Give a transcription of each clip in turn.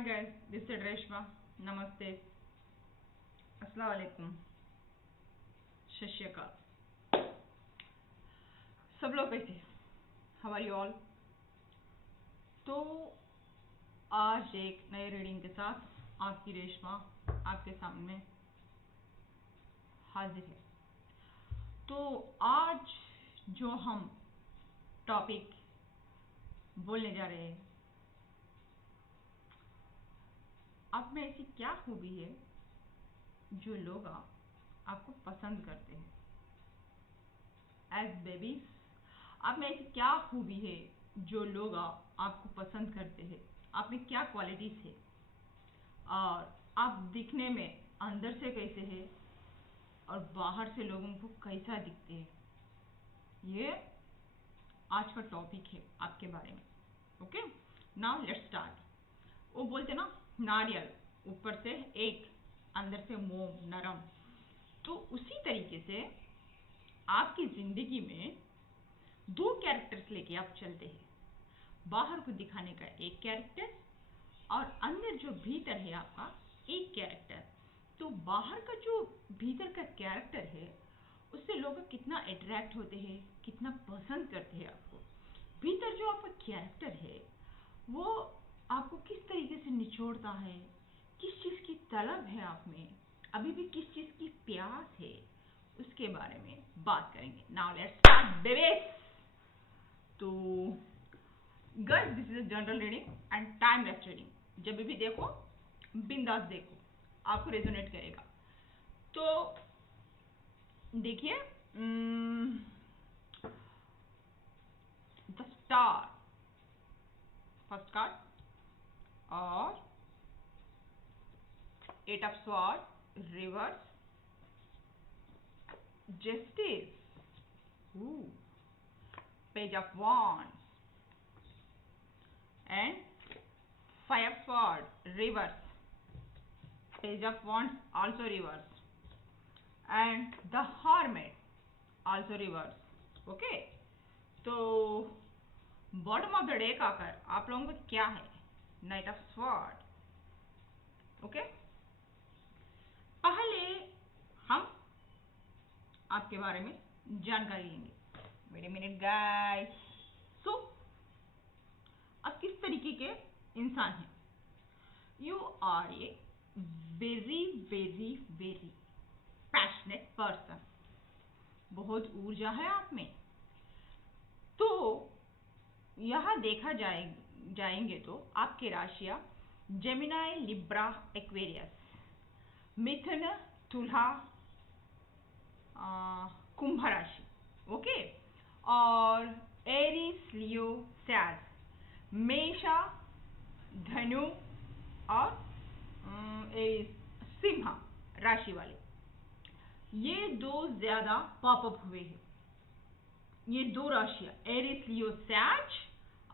Hi guys, this is Reshma. Namaste. Assalamu alaikum. सत श्री अकाल. सब लोग कैसे? How are you all? तो आज एक नए रीडिंग के साथ आपकी रेशमा आपके सामने हाजिर है. तो आज जो हम टॉपिक बोलने जा रहे हैं, आप में ऐसी क्या खूबी है जो लोग आपको पसंद करते हैं? एज बेबीज, आप में ऐसी क्या खूबी है जो लोग आपको पसंद करते हैं? आप में क्या क्वालिटीज है और आप दिखने में अंदर से कैसे है और बाहर से लोगों को कैसा दिखते हैं? ये आज का टॉपिक है आपके बारे में. Okay, now let's start. वो बोलते ना, नारियल ऊपर से एक, अंदर से मोम नरम. तो उसी तरीके से आपकी जिंदगी में दो कैरेक्टर्स लेके आप चलते हैं. बाहर को दिखाने का एक कैरेक्टर और अंदर जो भीतर है आपका एक कैरेक्टर. तो बाहर का जो भीतर का कैरेक्टर है उससे लोग कितना अट्रैक्ट होते हैं, कितना पसंद करते हैं आपको. भीतर जो आपका कैरेक्टर है वो आपको किस तरीके से निचोड़ता है, किस चीज़ की तलब है आप में, अभी भी किस चीज़ की प्यास है, उसके बारे में बात करेंगे. Now let's start babies. तो girls, this is a general reading and timeless reading. जब भी देखो बिंदास देखो, आपको रेजोनेट करेगा. तो देखिए, द स्टार फर्स्ट कार्ड और eight of sword reverse, justice, page of wands and five of sword reverse, page of wands also reverse and the hermit also reverse. okay, तो बॉटम ऑफ द डेक आकर आप लोगों को क्या है? Night of sword. Okay, पहले हम आपके बारे में जानकारी लेंगे. Wait a minute guys. So आप किस तरीके के इंसान हैं? You are a very very very passionate person. बहुत ऊर्जा है आप में. तो यहाँ देखा जाएंगे तो आपके राशियाँ जेमिनाई, लिब्रा, एक्वेरियस, मिथुन, तुला, कुंभ राशि. ओके, और एरीज, लियो, सैज, मेषा, धनु और सिंह राशि वाले. ये दो ज्यादा पॉपअप हुए हैं. ये दो राशियां एरीज, लियो, सैज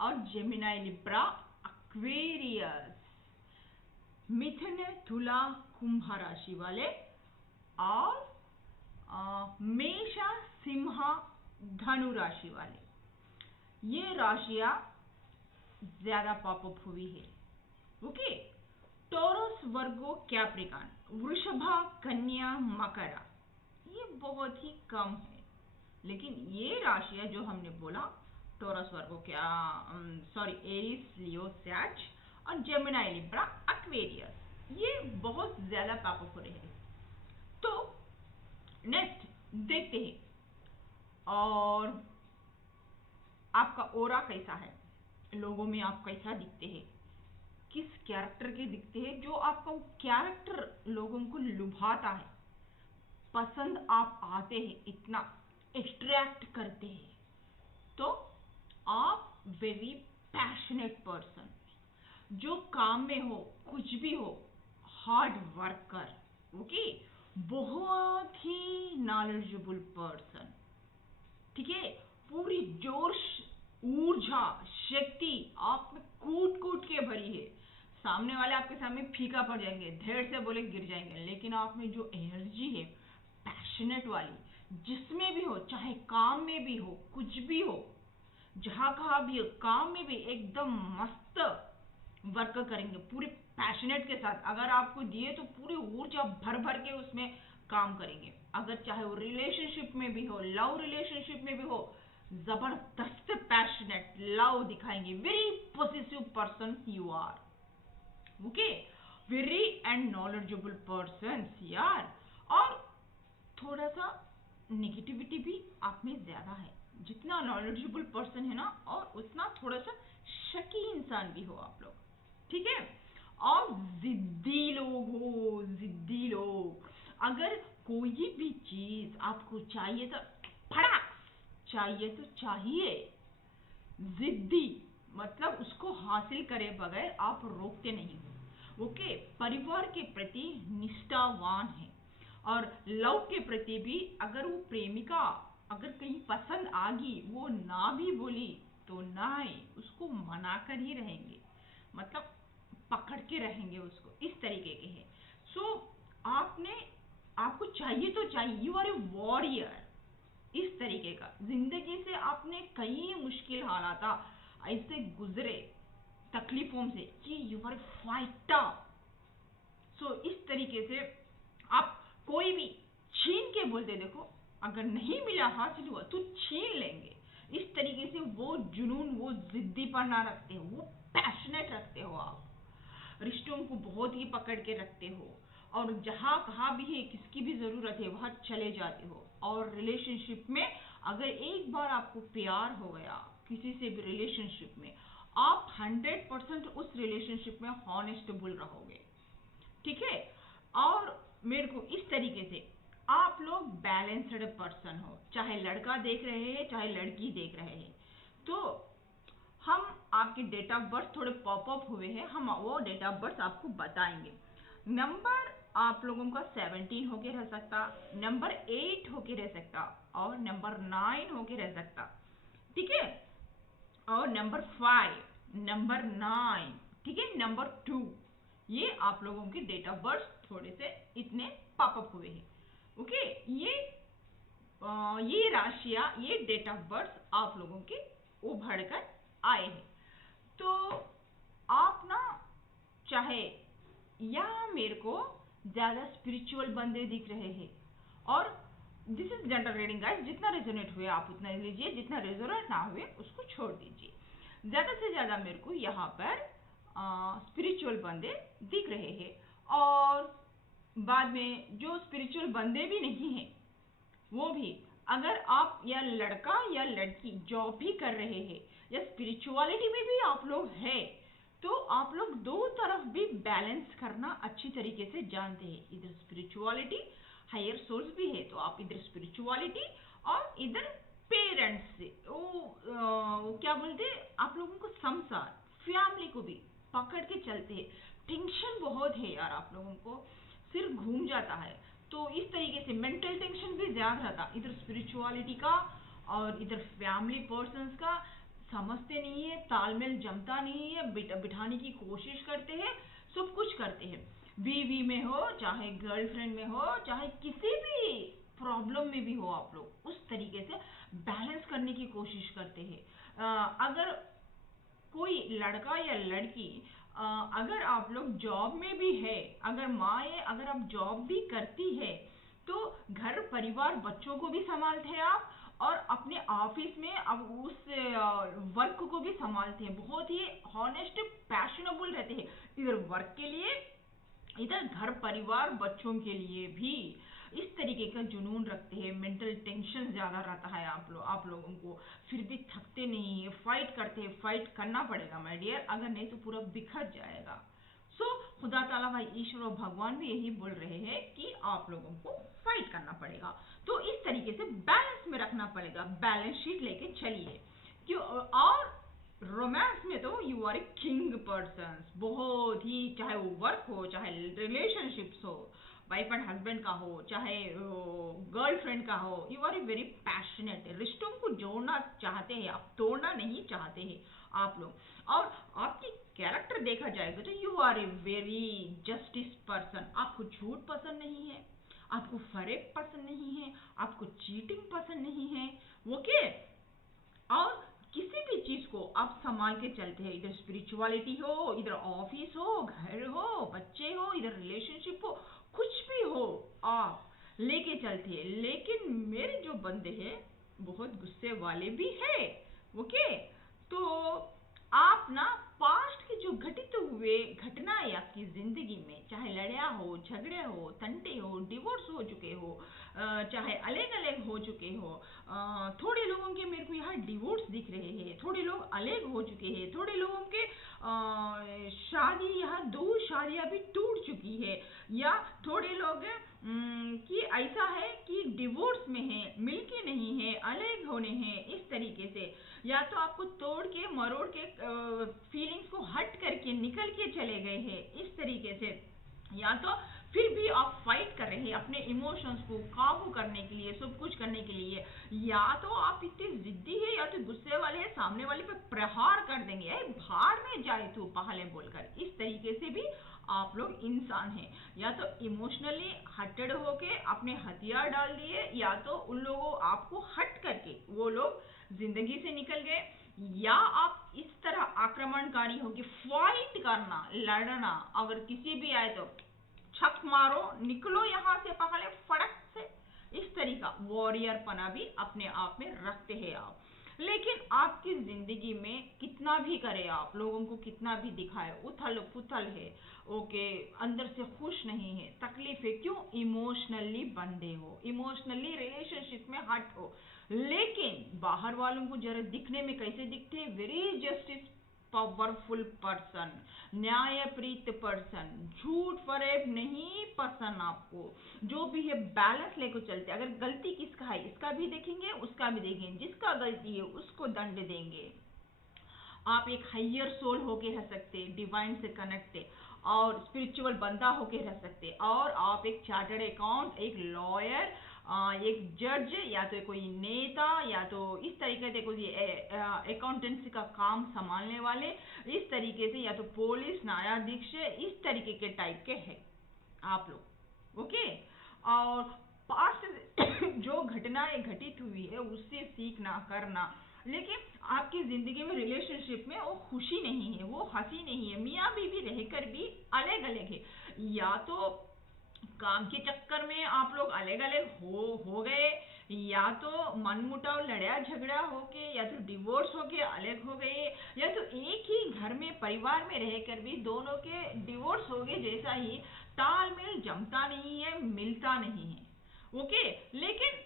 और जेमिनाई, लिब्रा, एक्वेरियस, मिथुन, तुला, कुंभ राशि वाले और मेषा, सिंह, धनु राशि वाले. ये राशियां ज्यादा पॉपअप हुई है. ओके, टॉरस, वर्गो, कैप्रिकॉर्न, वृषभा, कन्या, मकरा ये बहुत ही कम है. लेकिन ये राशियां जो हमने बोला, टॉरस, वर्गो, एरीज, लियो, सैज और जेमिनाई, लिब्रा, एक्वेरियस, ये बहुत ज्यादा पॉपअप हो रहे हैं. तो नेक्स्ट देखते हैं और आपका ओरा कैसा है, लोगों में आप कैसा दिखते हैं, किस कैरेक्टर के दिखते हैं. जो आपका वो कैरेक्टर लोगों को लुभाता है, पसंद आप आते हैं, इतना एक्सट्रैक्ट करते हैं. तो आप वेरी पैशनेट पर्सन, जो काम में हो कुछ भी हो, हार्ड वर्कर. ओके, बहुत ही नॉलेजेबल पर्सन. ठीक है, पूरी जोश, ऊर्जा, शक्ति आप में कूट कूट के भरी है. सामने वाले आपके सामने फीका पड़ जाएंगे, धेड़ से बोले गिर जाएंगे. लेकिन आप में जो एनर्जी है पैशनेट वाली, जिसमें भी हो, चाहे काम में भी हो, कुछ भी हो, जहाँ कहाँ भी हो, काम में भी एकदम मस्त वर्क करेंगे पूरे पैशनेट के साथ। अगर आपको दिए तो पूरी ऊर्जा भर भर के उसमें काम करेंगे। अगर चाहे वो रिलेशनशिप में भी हो, लव रिलेशनशिप में भी हो, जबरदस्त पैशनेट लव दिखाएंगे। Very positive person you are, okay, very and knowledgeable person यार। और थोड़ा सा नेगेटिविटी भी आप में ज्यादा है। जितना नॉलेजेबल पर्सन है ना, और उतना थोड़ा सा शकी इंसान भी हो आप लोग, ठीक है। और जिद्दी लोग हो, जिद्दी लोग। अगर कोई भी चीज आपको चाहिए तो फटाक चाहिए तो चाहिए। जिद्दी मतलब उसको हासिल करे बगैर आप रोकते नहीं हो, ओके। परिवार के प्रति निष्ठावान है। और लव के प्रति भी, अगर वो प्रेमिका अगर कहीं पसंद आ गई, वो ना भी बोली तो ना ही, उसको मना कर ही रहेंगे, मतलब पकड़ के रहेंगे उसको, इस तरीके के हैं। सो आपने आपको चाहिए तो चाहिए, यू आर ए वॉरियर, इस तरीके का। जिंदगी से आपने कई मुश्किल हालात ऐसे गुजरे तकलीफों से कि यू आर ए फाइटर। सो इस तरीके से आप कोई भी छीन के बोलते, देखो अगर नहीं मिला, हासिल हुआ तो छीन लेंगे, इस तरीके से वो जुनून, वो जिद्दीपना रखते हो, वो पैशनेट रखते हो आप। रिश्तों को बहुत ही पकड़ के रखते हो, और जहाँ कहाँ भी है, किसकी भी जरूरत है वहां चले जाते हो। और रिलेशनशिप में अगर एक बार आपको प्यार हो गया किसी से भी रिलेशनशिप में, आप 100% उस रिलेशनशिप में हॉनेस्टेबल रहोगे, ठीक है। और मेरे को इस तरीके से आप लोग बैलेंस्ड पर्सन हो, चाहे लड़का देख रहे हैं चाहे लड़की देख रहे हैं। तो हम आपके डेट ऑफ बर्थ थोड़े पॉप अप हुए हैं, हम वो डेट ऑफ बर्थ आपको बताएंगे। नंबर आप लोगों का 17 होके रह सकता, नंबर 8 होके रह सकता, और नंबर 9 होके रह सकता, ठीक है। और नंबर 5, नंबर 9, ठीक है, नंबर 2, ये आप लोगों के डेट ऑफ बर्थ थोड़े से इतने पॉपअप हुए हैं, ओके। ये राशियां, ये डेट ऑफ बर्थ आप लोगों के उभर कर आए हैं। तो आप ना चाहे, या मेरे को ज्यादा स्पिरिचुअल बंदे दिख रहे हैं, और this is general reading guys, जितना रेजोनेट हुए आप उतना लीजिए, जितना रेजोनेट ना हुए उसको छोड़ दीजिए। ज्यादा से ज्यादा मेरे को यहाँ पर स्पिरिचुअल बंदे दिख रहे हैं। और बाद में जो स्पिरिचुअल बंदे भी नहीं हैं, वो भी, अगर आप या लड़का या लड़की जॉब भी कर रहे हैं, या स्पिरिचुअलिटी में भी आप लोग हैं, तो आप लोग दो तरफ भी बैलेंस करना अच्छी तरीके से जानते हैं। इधर स्पिरिचुअलिटी, हायर सोर्स भी है, तो आप इधर स्पिरिचुअलिटी, और इधर पेरेंट्स से वो क्या बोलते हैं, आप लोगों को संसार, फैमिली को भी पकड़ के चलते हैं। टेंशन बहुत है यार आप लोगों को, सिर घूम जाता है। तो इस तरीके से मेंटल टेंशन भी ज्यादा रहता, इधर स्पिरिचुअलिटी का और इधर फैमिली पर्सन्स का। समझते नहीं है, तालमेल जमता नहीं है, बिठाने की कोशिश करते हैं, सब कुछ करते हैं। बीवी में हो, चाहे गर्लफ्रेंड में हो, चाहे किसी भी प्रॉब्लम में भी हो, आप लोग उस तरीके से बैलेंस करने की कोशिश करते हैं। अगर कोई लड़का या लड़की, अगर आप लोग जॉब में भी है, अगर माँ है, अगर आप जॉब भी करती है, तो घर परिवार बच्चों को भी संभालते हैं आप, और अपने ऑफिस में अब उस वर्क को भी संभालते हैं। बहुत ही हॉनेस्ट, पैशनेबल रहते हैं, इधर वर्क के लिए, इधर घर परिवार बच्चों के लिए भी। इस तरीके का जुनून रखते हैं। मेंटल टेंशन ज्यादा रहता है आप लोगों को, फिर भी थकते नहीं है, फाइट करते हैं। फाइट करना पड़ेगा माय डियर, अगर नहीं तो पूरा बिखर जाएगा। सो खुदा ताला भाई ईश्वर और भगवान भी यही बोल रहे हैं कि आप लोगों को फाइट करना पड़ेगा। तो इस तरीके से बैलेंस में रखना पड़ेगा, बैलेंस शीट लेके चलिए। क्यों? और रोमांस में तो you are a king person, बहुत ही, चाहे वो वर्क हो, चाहे रिलेशनशिप्स हो, वाइफ एंड हस्बैंड का हो, चाहे गर्लफ्रेंड का हो, you are a very passionate. रिश्तों को जोड़ना चाहते हैं आप, तोड़ना नहीं चाहते हैं आप लोग। और आपकी कैरेक्टर देखा जाएगा तो you are a very justice person. आपको झूठ पसंद नहीं है, आपको फरेब पसंद नहीं है, आपको चीटिंग पसंद नहीं है, ओके। और किसी भी चीज को आप संभाल के चलते हैं, इधर स्पिरिचुअलिटी हो, इधर ऑफिस हो, घर हो, बच्चे हो, इधर रिलेशनशिप हो, कुछ भी हो, आप लेके चलते हैं। लेकिन मेरे जो बंदे हैं बहुत गुस्से वाले भी है। ओके, तो आप ना पास्ट के जो घटित हुए घटनाएं आपकी जिंदगी में, चाहे लड़ाई हो, झगड़े हो, तंटे हो, डिवोर्स हो चुके हो, चाहे अलग अलग हो चुके हो, थोड़े लोगों के मेरे को यहाँ डिवोर्स दिख रहे हैं, थोड़े लोग अलग हो चुके हैं, थोड़े लोगों के शादी यहाँ दो शादियां भी टूट चुकी है, या थोड़े लोग कि ऐसा है कि डिवोर्स में है, मिलके नहीं है, अलग होने हैं, इस तरीके से, या तो आपको तोड़ के मरोड़ के फीलिंग्स को हट करके निकल के चले गए हैं, इस तरीके से, या तो फिर भी आप फाइट कर रहे हैं अपने इमोशंस को काबू करने के लिए, सब कुछ करने के लिए, या तो आप इतने जिद्दी है, या तो गुस्से वाले हैं, सामने वाले पे प्रहार कर देंगे, भाड़ में जाए तू पहले बोलकर, इस तरीके से भी आप लोग इंसान हैं। या तो इमोशनली हटेड होके अपने हथियार डाल दिए, या तो उन लोगों आपको हट करके वो लोग जिंदगी से निकल गए, या आप इस तरह आक्रमणकारी हो कि फाइट करना, लड़ना, अगर किसी भी आए तो छक मारो, निकलो यहाँ से पहले फड़क से, इस तरीका वॉरियर पना भी अपने आप में रखते हैं आप। लेकिन आपकी जिंदगी में कितना भी करे आप, लोगों को कितना भी दिखाए, उथल पुथल है, ओके, अंदर से खुश नहीं है, तकलीफ है, क्यों? इमोशनली बंधे हो, इमोशनली रिलेशनशिप में हट हो। लेकिन बाहर वालों को जरा दिखने में कैसे दिखते हैं? वेरी जस्टिस पावरफुल पर्सन, न्यायप्रीत पर्सन, झूठ फरेब नहीं पसंद आपको, जो भी है बैलेंस लेकर चलते। अगर गलती किसका है इसका भी देखेंगे, उसका भी देखेंगे, जिसका गलती है उसको दंड देंगे। आप एक हायर सोल होके रह सकते, डिवाइन से कनेक्ट है, और स्पिरिचुअल बंदा होके रह सकते, और आप एक चार्टर्ड अकाउंट, एक लॉयर, एक जज, या तो कोई नेता, या तो इस तरीके से कोई अकाउंटेंसी का काम संभालने वाले, इस तरीके से, या तो पुलिस न्यायाधीश, इस तरीके के टाइप के है आप लोग। ओके, और पास्ट जो घटनाएं घटित हुई है उससे सीखना करना। लेकिन आपकी जिंदगी में रिलेशनशिप में वो खुशी नहीं है, वो हंसी नहीं है, मियाँ बीवी रहकर भी अलग अलग है, या तो काम के चक्कर में आप लोग अलग अलग हो गए, या तो मनमुटाव लड़ा झगड़ा होके, या तो डिवोर्स होके अलग हो गए, या तो एक ही घर में परिवार में रहकर भी दोनों के डिवोर्स हो गए, जैसा ही तालमेल जमता नहीं है, मिलता नहीं है। ओके, लेकिन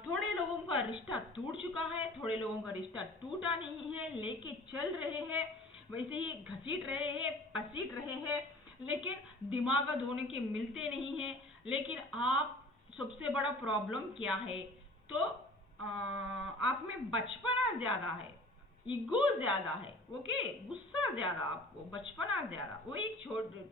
थोड़े लोगों का रिश्ता टूट चुका है, थोड़े लोगों का रिश्ता टूटा नहीं है, लेके चल रहे हैं, वैसे ही घसीट रहे हैं, पसीट रहे हैं, लेकिन दिमाग धोने के मिलते नहीं हैं। लेकिन आप, सबसे बड़ा प्रॉब्लम क्या है? तो आप में बचपना ज्यादा है, ईगो ज्यादा है, ओके, गुस्सा ज्यादा, आपको बचपना ज्यादा, वो एक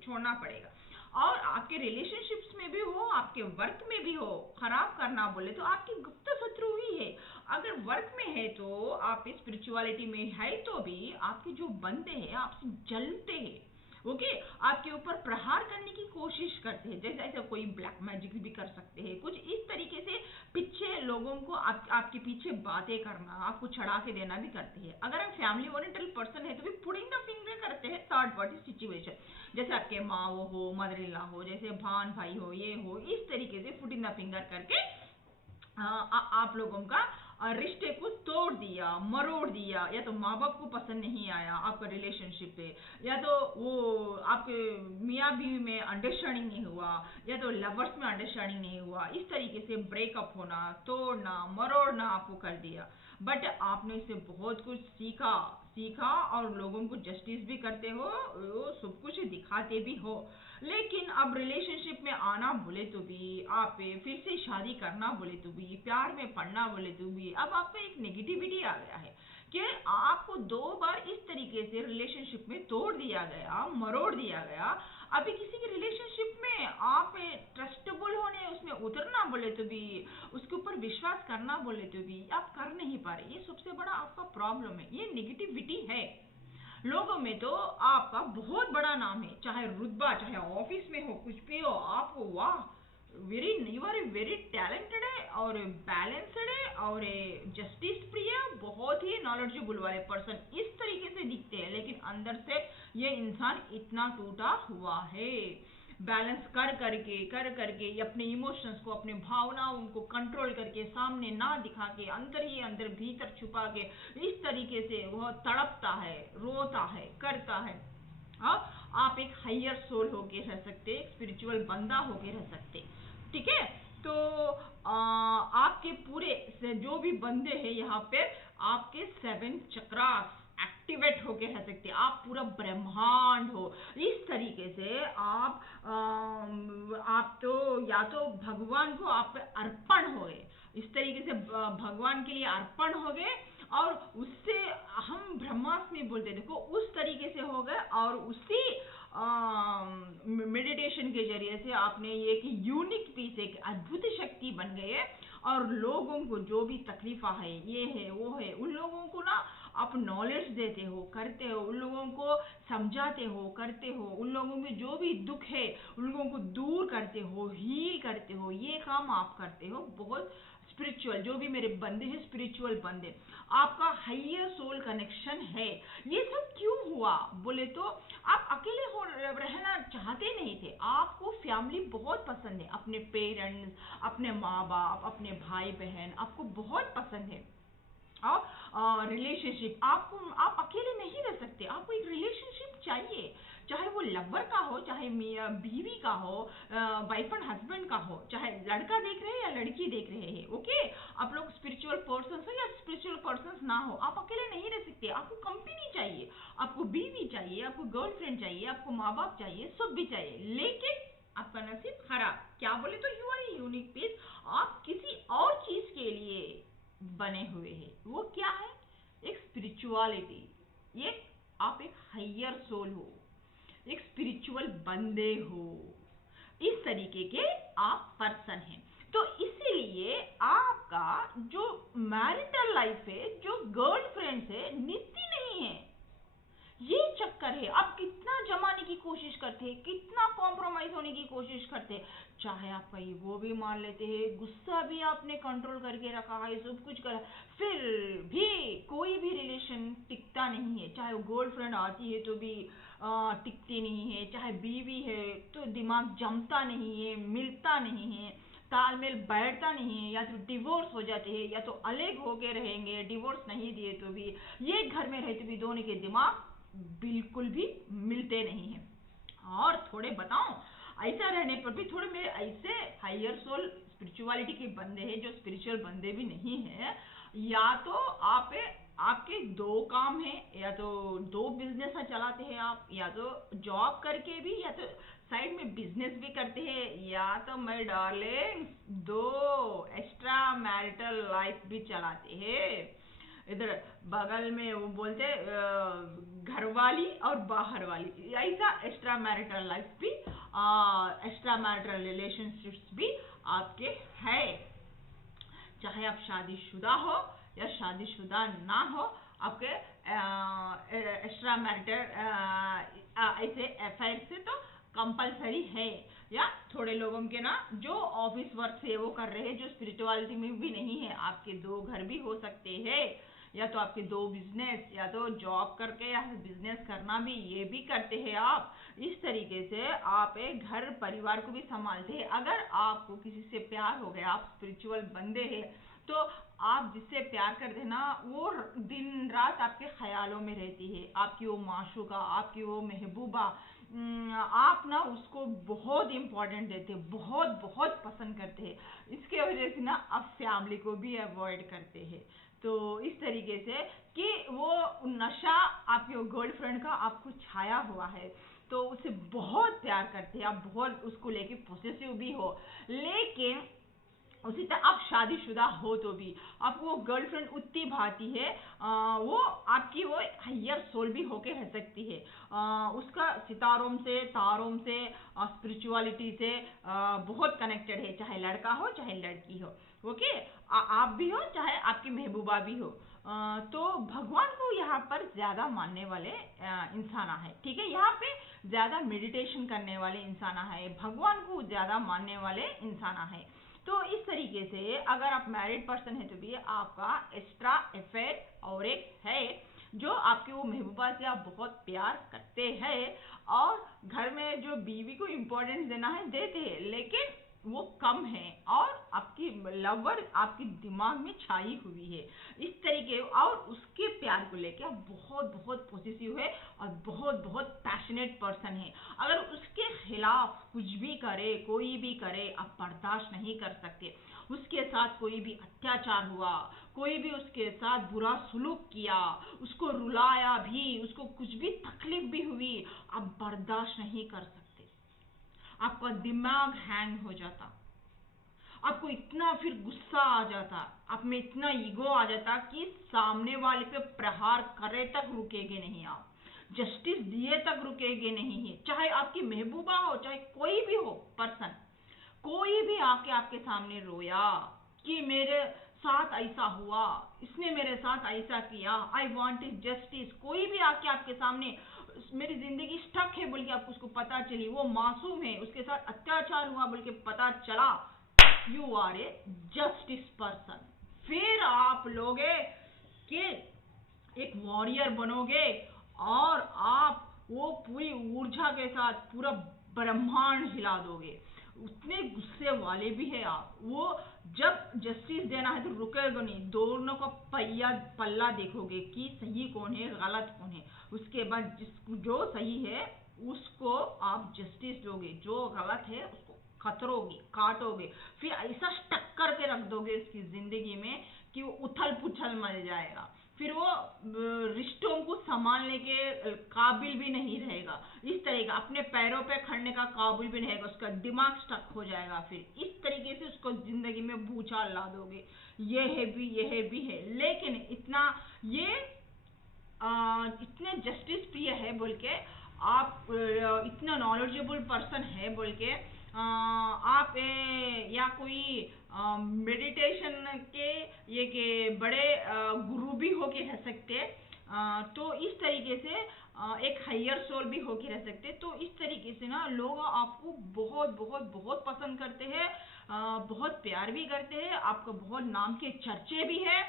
छोड़ना पड़ेगा। और आपके रिलेशनशिप्स में भी हो, आपके वर्क में भी हो, खराब करना बोले तो आपकी गुप्त शत्रु ही है। अगर वर्क में है तो आप स्पिरिचुअलिटी में है तो भी आपके जो बंदे हैं आपसे जलते हैं, ओके, आपके ऊपर प्रहार करने की कोशिश करते हैं, जैसे ऐसे कोई ब्लैक मैजिक भी कर सकते हैं, कुछ इस तरीके से पीछे लोगों को आपके पीछे बातें करना, आपको चढ़ा के देना भी करते हैं। अगर हम फैमिली ओरिएंटेड पर्सन है तो भी पुडिंग द फिंगर करते हैं थर्ड पार्टी सिचुएशन, जैसे आपके माँ वो हो, मदर इन लॉ हो, जैसे भान भाई हो, ये हो, इस तरीके से फुट इन द फिंगर करके आप लोगों का रिश्ते को तोड़ दिया, मरोड़ दिया, या तो माँ बाप को पसंद नहीं आया आपका रिलेशनशिप पे, या तो वो आपके मियाँ बीवी में अंडरस्टैंडिंग नहीं हुआ, या तो लवर्स में अंडरस्टैंडिंग नहीं हुआ, इस तरीके से ब्रेकअप होना, तोड़ना, मरोड़ना आपको कर दिया। बट आपने इससे बहुत कुछ सीखा सीखा और लोगों को जस्टिस भी करते हो, वो सब कुछ दिखाते भी हो। लेकिन अब रिलेशनशिप में आना बोले तो भी, आप फिर से शादी करना बोले तो भी, प्यार में पड़ना बोले तो भी, अब आपको एक नेगेटिविटी आ गया है कि आपको 2 बार इस तरीके से रिलेशनशिप में तोड़ दिया गया, मरोड़ दिया गया। अभी किसी की रिलेशनशिप में आप ट्रस्टेबल होने, उसमें उतरना बोले तो भी, उसके ऊपर विश्वास करना बोले तो भी आप कर नहीं पा रहे। ये सबसे बड़ा आपका प्रॉब्लम है, ये नेगेटिविटी है। लोगों में तो आपका बहुत बड़ा नाम है, चाहे रुतबा, चाहे ऑफिस में हो, कुछ भी हो, आपको वाह you are a very talented है और बैलेंस्ड है और जस्टिस प्रिय, बहुत ही नॉलेजेबल वाले पर्सन इस तरीके से दिखते हैं, लेकिन अंदर से ये इंसान इतना टूटा हुआ है। बैलेंस कर करके अपने इमोशंस को, अपने भावनाओं को कंट्रोल करके, सामने ना दिखा के, अंदर ही अंदर भीतर छुपा के, इस तरीके से वह तड़पता है, रोता है, करता है। आप एक हायर सोल होके रह सकते, एक स्पिरिचुअल बंदा होके रह सकते, ठीक है। तो आपके पूरे से जो भी बंदे हैं यहाँ पे, आपके 7 चक्रास एक्टिवेट होके रह सकते, आप पूरा ब्रह्मांड हो। इस तरीके से आप तो या तो भगवान को आप पे अर्पण हो गए, इस तरीके से भगवान के लिए अर्पण हो गए, और उससे हम ब्रह्मास्त्र में बोलते, देखो उस तरीके से हो गए, और उसी मेडिटेशन के जरिए से आपने ये एक यूनिक पीस, एक अद्भुत शक्ति बन गए है। और लोगों को जो भी तकलीफा है, ये है वो है, उन लोगों को ना आप नॉलेज देते हो, करते हो, उन लोगों को समझाते हो, करते हो, उन लोगों में जो भी दुख है उन लोगों को दूर करते हो, हील करते हो, ये काम आप करते हो। बहुत स्पिरिचुअल, जो भी मेरे बंदे हैं स्पिरिचुअल बंदे, आपका हायर सोल कनेक्शन है। ये सब क्यों हुआ बोले तो, आप अकेले हो रहना चाहते नहीं थे, आपको फैमिली बहुत पसंद है, अपने पेरेंट्स, अपने माँ बाप, अपने भाई बहन आपको बहुत पसंद है। रिलेशनशिप, आपको, आप अकेले नहीं रह सकते, आपको एक रिलेशनशिप चाहिए, चाहे वो लवर का हो, चाहे बीवी का हो, वाइफ एंड हस्बैंड का हो, चाहे लड़का देख रहे हैं या लड़की देख रहे हैं, ओके। आप लोग स्पिरिचुअल पर्सन हो या स्पिरिचुअल पर्सन ना हो, आप अकेले नहीं रह सकते, आपको कंपनी चाहिए, आपको बीवी चाहिए, आपको गर्लफ्रेंड चाहिए, आपको माँ बाप चाहिए, सब भी चाहिए, लेकिन आपका नसीब खराब, क्या बोले तो यू आर यूनिक पीस, आप किसी और चीज के लिए बने हुए हैं। वो क्या है? एक स्पिरिचुअलिटी, ये आप एक हायर सोल हो, एक स्पिरिचुअल बंदे हो, इस तरीके के आप पर्सन हैं। तो इसीलिए आपका जो मैरिटल लाइफ है, जो गर्लफ्रेंड है, नित्य नहीं है, ये चक्कर है। आप कितना जमाने की कोशिश करते हैं, कितना कॉम्प्रोमाइज होने की कोशिश करते हैं, चाहे आपका ईगो भी मान लेते हैं, गुस्सा भी आपने कंट्रोल करके रखा है, सब कुछ करा, फिर भी कोई भी रिलेशन टिकता नहीं है। चाहे वो गर्लफ्रेंड आती है तो भी टिकती नहीं है, चाहे बीवी है तो दिमाग जमता नहीं है, मिलता नहीं है, तालमेल बैठता नहीं है, या तो डिवोर्स हो जाते हैं, या तो अलग होके रहेंगे, डिवोर्स नहीं दिए तो भी, ये घर में रहते भी दोनों के दिमाग बिल्कुल भी मिलते नहीं हैं। और थोड़े बताऊं, ऐसा रहने पर भी थोड़े मेरे ऐसे हायर सोल स्पिरिचुअलिटी के बंदे हैं, जो स्पिरिचुअल बंदे भी नहीं है, या तो आपके दो काम है, या तो दो बिजनेस चलाते हैं आप, या तो जॉब करके भी, या तो साइड में बिजनेस भी करते हैं, या तो मैं डार्लिंग दो एक्स्ट्रा मैरिटल लाइफ भी चलाते हैं। इधर बगल में वो बोलते घरवाली और बाहर वाली, ऐसा एक्स्ट्रा मैरिटल लाइफ भी, एक्स्ट्रा मैरिटल रिलेशनशिप्स भी आपके है। चाहे आप शादीशुदा हो या शादीशुदा ना हो, आपके एक्स्ट्रा मैरिटल ऐसे अफेयर से तो कंपलसरी है। या थोड़े लोगों के ना जो ऑफिस वर्क से वो कर रहे हैं, जो स्पिरिचुअलिटी में भी नहीं है, आपके दो घर भी हो सकते हैं, या तो आपके दो बिजनेस, या तो जॉब करके या बिजनेस करना भी, ये भी करते हैं आप। इस तरीके से आप एक घर परिवार को भी संभालते हैं। अगर आपको किसी से प्यार हो गया, आप स्पिरिचुअल बंदे हैं, तो आप जिससे प्यार करते हैं ना, वो दिन रात आपके ख्यालों में रहती है, आपकी वो माशूका, आपकी वो महबूबा, आप ना उसको बहुत इम्पोर्टेंट देते हैं, बहुत बहुत पसंद करते हैं। इसके वजह से ना आप फैमिली को भी अवॉइड करते हैं। तो इस तरीके से कि वो नशा आपके गर्लफ्रेंड का आपको छाया हुआ है, तो उसे बहुत प्यार करते हैं आप, बहुत उसको लेके पॉसेसिव भी हो, लेकिन उसी तरह आप शादीशुदा हो तो भी आपको वो गर्लफ्रेंड उतनी भाती है, वो आपकी वो हायर सोल भी होके रह सकती है, उसका सितारों से, तारों से, स्पिरिचुअलिटी से बहुत कनेक्टेड है, चाहे लड़का हो चाहे लड़की हो, ओके। आप भी हो चाहे आपकी महबूबा भी हो, तो भगवान को यहाँ पर ज़्यादा मानने वाले इंसान है, ठीक है। यहाँ पे ज़्यादा मेडिटेशन करने वाले इंसान है, भगवान को ज़्यादा मानने वाले इंसान है। तो इस तरीके से अगर आप मैरिड पर्सन है तो भी आपका एक्स्ट्रा अफेयर और एक है जो आपके वो महबूबा से आप बहुत प्यार करते हैं और घर में जो बीवी को इम्पोर्टेंस देना है देते हैं, लेकिन वो कम है और आपकी लवर आपके दिमाग में छाई हुई है इस तरीके, और उसके प्यार को लेके आप बहुत बहुत पॉजिटिव है और बहुत बहुत पैशनेट पर्सन है। अगर उसके खिलाफ कुछ भी करे, कोई भी करे, आप बर्दाश्त नहीं कर सकते। उसके साथ कोई भी अत्याचार हुआ, कोई भी उसके साथ बुरा सलूक किया, उसको रुलाया भी, उसको कुछ भी तकलीफ भी हुई, आप बर्दाश्त नहीं कर सकते। आपका दिमाग हैंग हो जाता, आपको इतना फिर गुस्सा आ जाता, आप में इतना ईगो आ जाता कि सामने वाले पे प्रहार करे तक रुकेगे नहीं, आप जस्टिस दिए तक रुकेगे नहीं है। चाहे आपकी महबूबा हो, चाहे कोई भी हो पर्सन, कोई भी आके आपके सामने रोया कि मेरे साथ ऐसा हुआ, इसने मेरे साथ ऐसा किया, आई वॉन्ट इज जस्टिस, कोई भी आके आपके सामने मेरी जिंदगी स्टक है बोल के आपको उसको पता चली, वो मासूम है, उसके साथ अत्याचार हुआ बोल के पता चला, you are a justice person. फिर आप लोगे कि एक वॉरियर बनोगे और आप वो पूरी ऊर्जा के साथ पूरा ब्रह्मांड हिला दोगे। उतने गुस्से वाले भी है आप। वो जब जस्टिस देना है तो रुकेगा नहीं, दोनों का पल्ला देखोगे कि सही कौन है गलत कौन है, उसके बाद जो सही है उसको आप जस्टिस दोगे, जो गलत है उसको खतरोगे, काटोगे, फिर ऐसा स्टक करके रख दोगे उसकी जिंदगी में कि वो उथल पुथल मर जाएगा। फिर वो रिश्तों को संभालने के काबिल भी नहीं रहेगा, इस तरह का अपने पैरों पे खड़ने का काबिल भी नहीं रहेगा, उसका दिमाग स्टक हो जाएगा। फिर इस तरीके से उसको जिंदगी में भूचाल ला दोगे। ये भी है, लेकिन इतना ये इतने जस्टिस प्रिय है बोल के आप इतना नॉलेजेबल पर्सन है बोल के आप या कोई मेडिटेशन के ये के बड़े गुरु भी होके रह सकते, तो इस तरीके से एक हायर सोल भी होके रह सकते। तो इस तरीके से ना लोग आपको बहुत बहुत बहुत पसंद करते हैं, बहुत प्यार भी करते हैं, आपका बहुत नाम के चर्चे भी है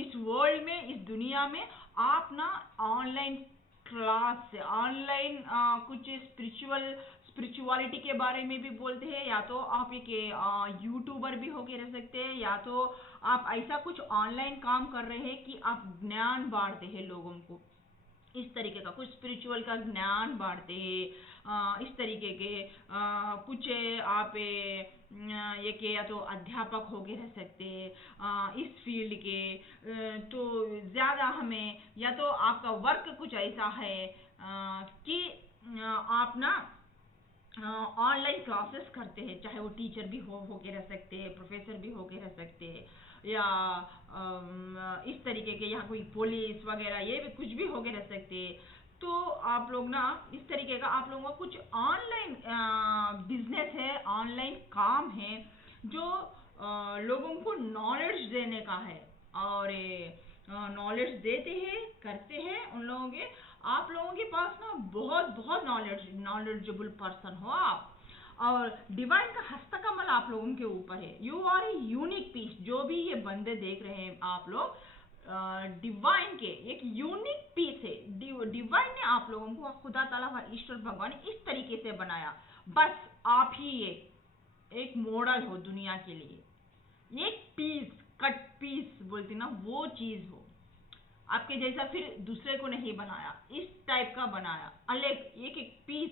इस वर्ल्ड में, इस दुनिया में। आप ना ऑनलाइन क्लास से, ऑनलाइन कुछ स्पिरिचुअलिटी के बारे में भी बोलते हैं, या तो आप एक यूट्यूबर भी होके रह सकते हैं, या तो आप ऐसा कुछ ऑनलाइन काम कर रहे हैं कि आप ज्ञान बांटते हैं लोगों को, इस तरीके का कुछ स्पिरिचुअल का ज्ञान बांटते हैं, इस तरीके के कुछ आप ये के या तो अध्यापक होके रह सकते हैं इस फील्ड के, तो ज़्यादा हमें, या तो आपका वर्क कुछ ऐसा है कि आप ना ऑनलाइन क्लासेस करते हैं, चाहे वो टीचर भी होके रह सकते हैं, प्रोफेसर भी होके रह सकते हैं, या इस तरीके के, या कोई पुलिस वगैरह ये भी कुछ भी होके रह सकते हैं। तो आप लोग ना इस तरीके का आप लोगों का कुछ ऑनलाइन बिजनेस है, ऑनलाइन काम है जो लोगों को नॉलेज देने का है, और नॉलेज देते हैं, करते हैं उन लोगों के। आप लोगों के पास ना बहुत बहुत नॉलेजेबल पर्सन हो आप, और डिवाइन का हस्तकमल आप लोगों के ऊपर है। You are a unique piece, जो भी ये बंदे देख रहे हैं आप लोग, डिवाइन के एक यूनिक पीस है। डिवाइन ने आप लोगों को, खुदा ताला व ईश्वर भगवान ने इस तरीके से बनाया, बस आप ही एक मॉडल हो दुनिया के लिए, एक पीस, कट पीस बोलते ना, वो चीज हो आपके जैसा। फिर दूसरे को नहीं बनाया, इस टाइप का बनाया, अलग एक एक पीस,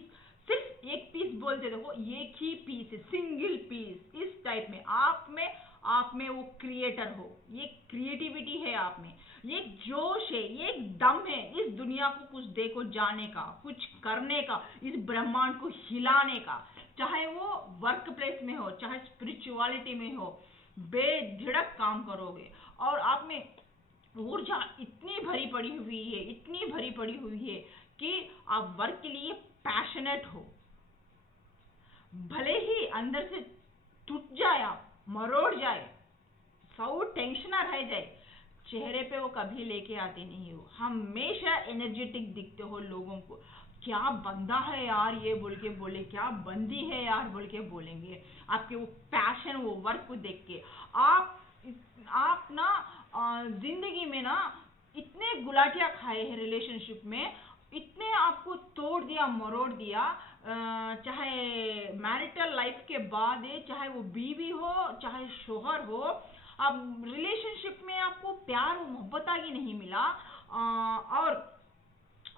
सिर्फ एक पीस बोलते देखो, एक ही पीस है, सिंगल पीस, इस टाइप में आप में वो क्रिएटर हो, ये क्रिएटिविटी है आप में, ये जोश है, ये दम है इस दुनिया को कुछ देखो जाने का, कुछ करने का, इस ब्रह्मांड को हिलाने का, चाहे वो वर्क प्लेस में हो, चाहे स्पिरिचुअलिटी में हो, बेझिझक काम करोगे। और आप में ऊर्जा इतनी भरी पड़ी हुई है, इतनी भरी पड़ी हुई है कि आप वर्क के लिए पैशनेट हो, भले ही अंदर से टूट जाए, आप मरोड़ जाए, सौ टेंशन रह जाए, चेहरे पे वो कभी लेके आते नहीं हो, हमेशा एनर्जेटिक दिखते हो लोगों को। क्या बंदा है यार ये बोल के बोले, क्या बंदी है यार बोल के बोलेंगे। आपके वो पैशन, वो वर्क को देख के आप ना जिंदगी में ना इतने गुलाटियाँ खाए हैं रिलेशनशिप में, इतने आपको तोड़ दिया मरोड़ दिया, चाहे मैरिटल लाइफ के बाद है, चाहे वो बीवी हो चाहे शोहर हो, अब रिलेशनशिप में आपको प्यार और मोहब्बत आगे नहीं मिला। और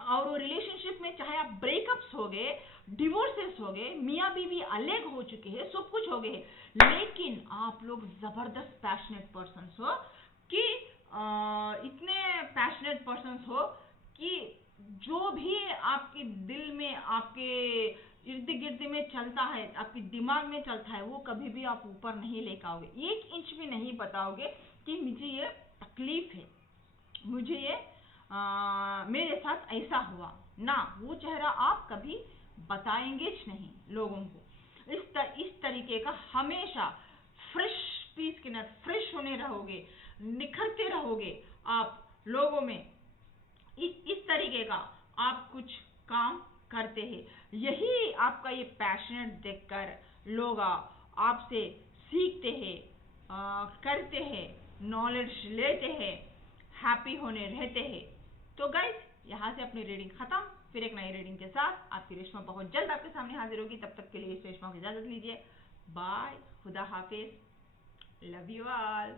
वो रिलेशनशिप में चाहे आप ब्रेकअप्स हो गए, डिवोर्सेस हो गए, मियाँ बीवी अलग हो चुके हैं, सब कुछ हो गए, लेकिन आप लोग जबरदस्त पैशनेट पर्सन हो कि इतने पैशनेट पर्सन हो कि जो भी आपके दिल में, आपके इर्द गिर्द में चलता है, आपके दिमाग में चलता है, वो कभी भी आप ऊपर नहीं लेकर आओगे। 1 इंच भी नहीं बताओगे कि मुझे ये तकलीफ है, मुझे ये मेरे साथ ऐसा हुआ ना, वो चेहरा आप कभी बताएंगे नहीं लोगों को। इस तरीके का हमेशा फ्रेश पीस के नट, फ्रेश होने रहोगे, निखरते रहोगे आप लोगों में। इस तरीके का आप कुछ काम करते हैं, यही आपका ये पैशनेट देखकर लोग आपसे सीखते हैं, करते हैं, नॉलेज लेते हैं, हैप्पी होने रहते हैं। तो गाइस, यहाँ से अपनी रीडिंग खत्म, फिर एक नई रीडिंग के साथ आपकी रेशमा बहुत जल्द आपके सामने हाजिर होगी। तब तक के लिए इस रेशमा को इजाजत लीजिए। बाय, खुदा हाफिज, लव यू ऑल।